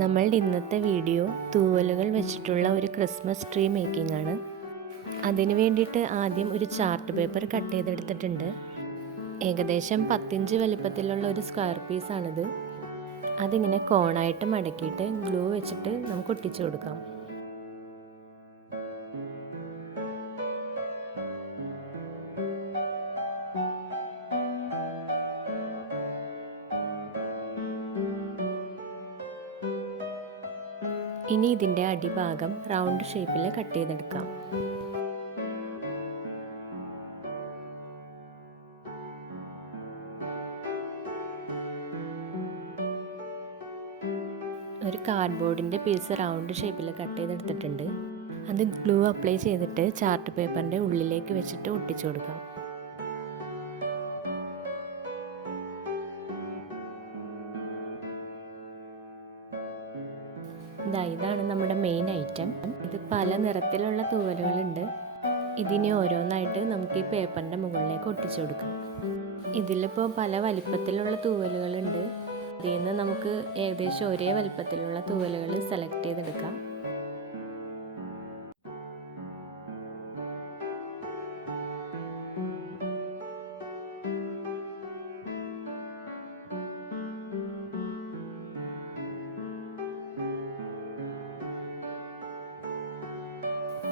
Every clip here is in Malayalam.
നമ്മളുടെ ഇന്നത്തെ വീഡിയോ തൂവലുകൾ വെച്ചിട്ടുള്ള ഒരു ക്രിസ്മസ് ട്രീ മേക്കിംഗ് ആണ്. അതിന് വേണ്ടിയിട്ട് ആദ്യം ഒരു ചാർട്ട് പേപ്പർ കട്ട് ചെയ്തെടുത്തിട്ടുണ്ട്. ഏകദേശം 10 ഇഞ്ച് വലിപ്പത്തിലുള്ള ഒരു സ്ക്വയർ പീസാണിത്. അതിങ്ങനെ കോണായിട്ട് മടക്കിയിട്ട് ഗ്ലൂ വെച്ചിട്ട് നമുക്ക് ഒട്ടിച്ചു കൊടുക്കാം. ഇനി ഇതിൻ്റെ അടിഭാഗം റൗണ്ട് ഷേപ്പിൽ കട്ട് ചെയ്തെടുക്കാം. ഒരു കാർഡ്ബോർഡിൻ്റെ പീസ് റൗണ്ട് ഷേപ്പിൽ കട്ട് ചെയ്തെടുത്തിട്ടുണ്ട്. അത് ഗ്ലൂ അപ്ലൈ ചെയ്തിട്ട് ചാർട്ട് പേപ്പറിൻ്റെ ഉള്ളിലേക്ക് വെച്ചിട്ട് ഒട്ടിച്ചു കൊടുക്കാം. ഇതാണ് നമ്മുടെ മെയിൻ ഐറ്റം. ഇത് പല നിറത്തിലുള്ള തൂവലുകളുണ്ട്. ഇതിനെ ഓരോന്നായിട്ട് നമുക്ക് ഈ പേപ്പറിൻ്റെ മുകളിലേക്ക് ഒട്ടിച്ചു കൊടുക്കാം. ഇതിലിപ്പോൾ പല വലിപ്പത്തിലുള്ള തൂവലുകളുണ്ട്. ഇതിൽ നിന്ന് നമുക്ക് ഏകദേശം ഒരേ വലിപ്പത്തിലുള്ള തൂവലുകൾ സെലക്ട് ചെയ്തെടുക്കാം.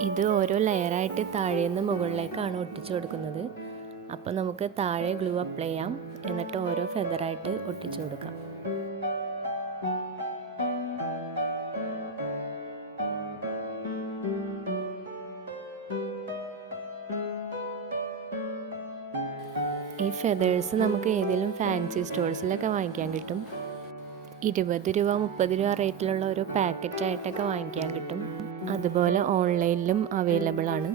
ഇത് ഓരോ ലെയറായിട്ട് താഴേന്ന് മുകളിലേക്കാണ് ഒട്ടിച്ചു കൊടുക്കുന്നത്. അപ്പോൾ നമുക്ക് താഴെ ഗ്ലൂ അപ്ലൈ ചെയ്യാം, എന്നിട്ട് ഓരോ ഫെദറായിട്ട് ഒട്ടിച്ചു കൊടുക്കാം. ഈ ഫെദേഴ്സ് നമുക്ക് ഏതെങ്കിലും ഫാൻസി സ്റ്റോഴ്സിലൊക്കെ വാങ്ങിക്കാൻ കിട്ടും. 20 രൂപ 30 രൂപ റേറ്റിലുള്ള ഒരു പാക്കറ്റായിട്ടൊക്കെ വാങ്ങിക്കാൻ കിട്ടും. അതുപോലെ ഓൺലൈനിലും അവൈലബിൾ ആണ്.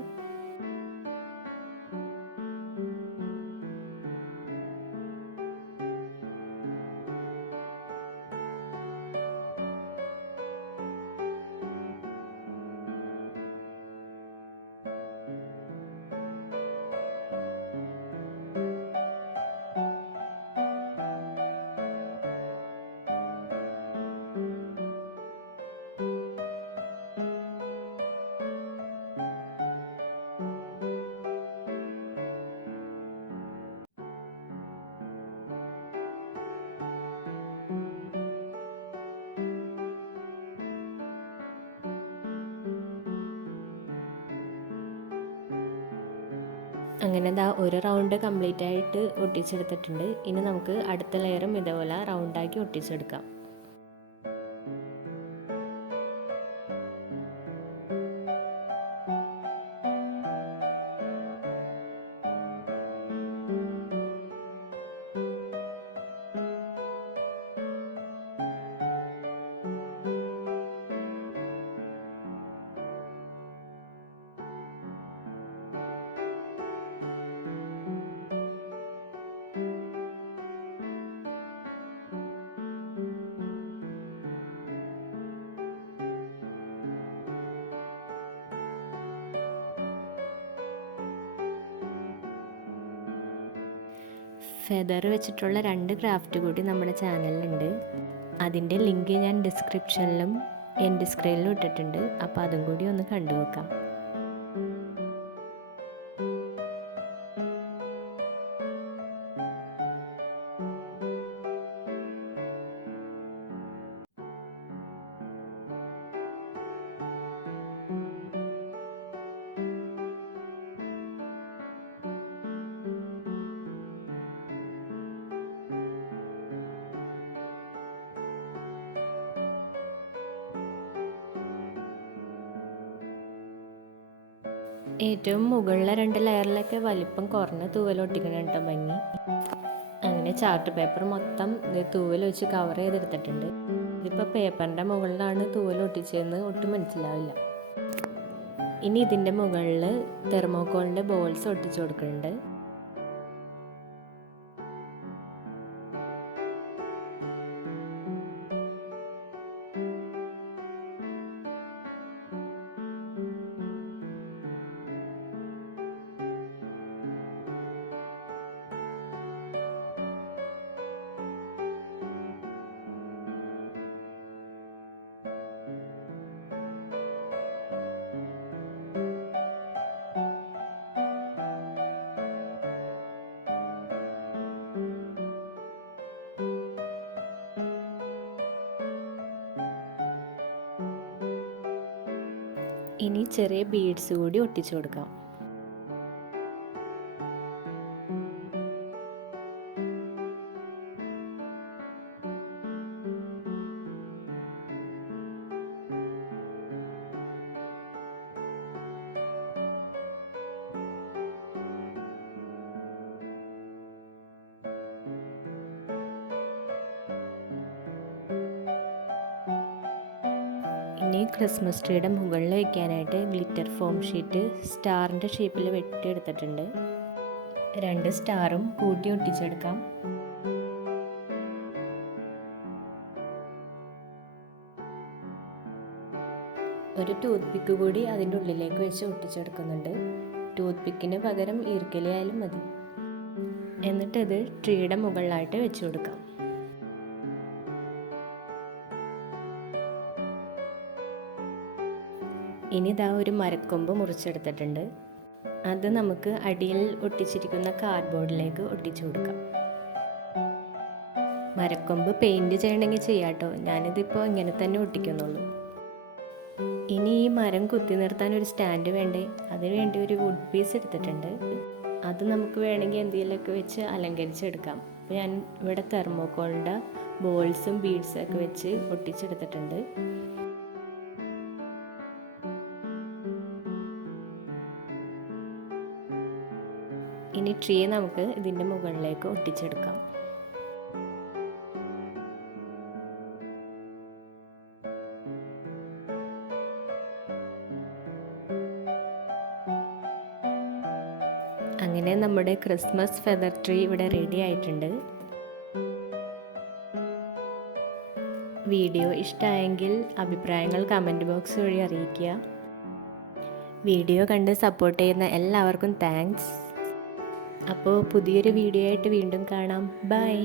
അങ്ങനെ ഒരു റൗണ്ട് കംപ്ലീറ്റ് ആയിട്ട് ഒട്ടിച്ചെടുത്തിട്ടുണ്ട്. ഇനി നമുക്ക് അടുത്ത ലെയറും ഇതേപോലെ റൗണ്ടാക്കി ഒട്ടിച്ചെടുക്കാം. ഫെദർ വെച്ചിട്ടുള്ള 2 ക്രാഫ്റ്റ് കൂടി നമ്മുടെ ചാനലിലുണ്ട്. അതിൻ്റെ ലിങ്ക് ഞാൻ ഡിസ്ക്രിപ്ഷനിലും എൻഡ് സ്ക്രീനിലും ഇട്ടിട്ടുണ്ട്. അപ്പോൾ അതും കൂടി ഒന്ന് കണ്ടു നോക്കാം. ഏറ്റവും മുകളിലെ 2 ലെയറിലൊക്കെ വലിപ്പം കുറഞ്ഞ തൂവൽ ഒട്ടിക്കണ ഭംഗി. അങ്ങനെ ചാർട്ട് പേപ്പർ മൊത്തം തൂവൽ വെച്ച് കവർ ചെയ്തെടുത്തിട്ടുണ്ട്. ഇതിപ്പോൾ പേപ്പറിൻ്റെ മുകളിലാണ് തൂവൽ ഒട്ടിച്ചതെന്ന് ഒട്ടും മനസ്സിലാവില്ല. ഇനി ഇതിൻ്റെ മുകളിൽ തെർമോക്കോളിൻ്റെ ബോൾസ് ഒട്ടിച്ചു കൊടുക്കുന്നുണ്ട്. ഇനി ചെറിയ ബീഡ്സ് കൂടി ഒട്ടിച്ചു കൊടുക്കാം. ഇനി ക്രിസ്മസ് ട്രീയുടെ മുകളിൽ വയ്ക്കാനായിട്ട് ഗ്ലിറ്റർ ഫോം ഷീറ്റ് സ്റ്റാറിൻ്റെ ഷേപ്പിൽ വെട്ടിയെടുത്തിട്ടുണ്ട്. 2 സ്റ്റാറും കൂട്ടി ഒട്ടിച്ചെടുക്കാം. ഒരു ടൂത്ത് പിക്ക് കൂടി അതിൻ്റെ ഉള്ളിലേക്ക് വെച്ച് ഒട്ടിച്ചെടുക്കുന്നുണ്ട്. ടൂത്ത് പിക്കിന് പകരം ഈർക്കലിയായാലും മതി. എന്നിട്ടിത് ട്രീയുടെ മുകളിലായിട്ട് വെച്ച് കൊടുക്കാം. ഇനി ഇതാ ഒരു മരക്കൊമ്പ് മുറിച്ചെടുത്തിട്ടുണ്ട്. അത് നമുക്ക് അടിയിൽ ഒട്ടിച്ചിരിക്കുന്ന കാർഡ്ബോർഡിലേക്ക് ഒട്ടിച്ചു കൊടുക്കാം. മരക്കൊമ്പ് പെയിൻറ് ചെയ്യണമെങ്കിൽ ചെയ്യാട്ടോ, ഞാനിതിപ്പോൾ ഇങ്ങനെ തന്നെ ഒട്ടിക്കുന്നുള്ളൂ. ഇനി ഈ മരം കുത്തി നിർത്താൻ ഒരു സ്റ്റാൻഡ് വേണ്ടേ, അതിന് വേണ്ടി ഒരു വുഡ് പീസ് എടുത്തിട്ടുണ്ട്. അത് നമുക്ക് വേണമെങ്കിൽ എന്തെങ്കിലുമൊക്കെ വെച്ച് അലങ്കരിച്ചെടുക്കാം. അപ്പോൾ ഞാൻ ഇവിടെ തെർമോക്കോളിൻ്റെ ബോൾസും ബീഡ്സൊക്കെ വെച്ച് ഒട്ടിച്ചെടുത്തിട്ടുണ്ട്. ഇനി ട്രീ നമുക്ക് ഇതിൻ്റെ മുകളിലേക്ക് ഒട്ടിച്ചെടുക്കാം. അങ്ങനെ നമ്മുടെ ക്രിസ്മസ് ഫെദർ ട്രീ ഇവിടെ റെഡി ആയിട്ടുണ്ട്. വീഡിയോ ഇഷ്ടമായെങ്കിൽ അഭിപ്രായങ്ങൾ കമൻറ്റ് ബോക്സ് വഴി അറിയിക്കുക. വീഡിയോ കണ്ട് സപ്പോർട്ട് ചെയ്യുന്ന എല്ലാവർക്കും താങ്ക്സ്. അപ്പോൾ പുതിയൊരു വീഡിയോ ആയിട്ട് വീണ്ടും കാണാം. ബൈ.